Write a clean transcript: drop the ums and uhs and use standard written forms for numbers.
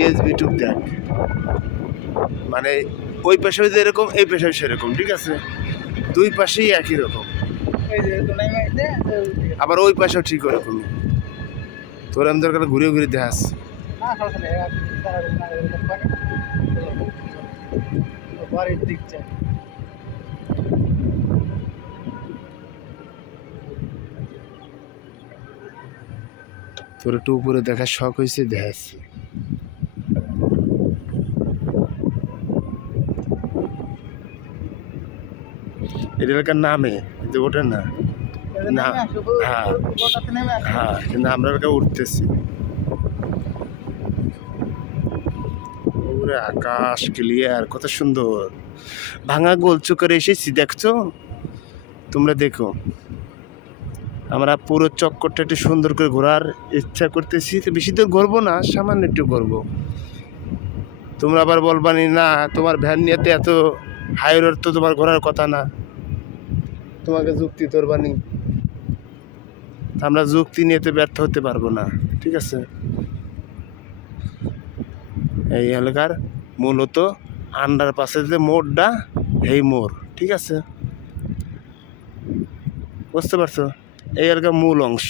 CSB টুক দেখ, মানে ওই পাশেও যেরকম এই পাশেও সেরকম, ঠিক আছে, দুই পাশেই একই রকম, আবার ওই পাশেও ঠিক ওরকম। তোর আমি দরকার ঘুরে ঘুরে দেখাস। তোর একটু উপরে দেখার শখ হয়েছে, দেখাচ্ছি। এটা এলাকার নামে কিন্তু ওটা না, না হ্যাঁ হ্যাঁ, কিন্তু আমরা এলাকা উঠতেছি। ওরে আকাশ ক্লিয়ার, কত সুন্দর। ভাঙা গোল চক্করে এসেছি, দেখছো তোমরা, দেখো আমরা পুরো চক্করটা একটু সুন্দর করে ঘোরার ইচ্ছা করতেছি। তো বেশি দূর ঘুরবো না, সামান্য একটু ঘুরবো। তোমরা আবার বলবানি না তোমার ভ্যান নিয়ে এত হাই রোড তো তোমার ঘোরার কথা না, তোমাকে যুক্তি ধরবানি। আমরা যুক্তি নিয়ে তো ব্যর্থ হতে পারবো না, ঠিক আছে। এই এলাকার মূলত আন্ডারপাসের যে মোড়টা, এই মোড়, ঠিক আছে, বুঝতে পারছো, এই এলাকার মূল অংশ।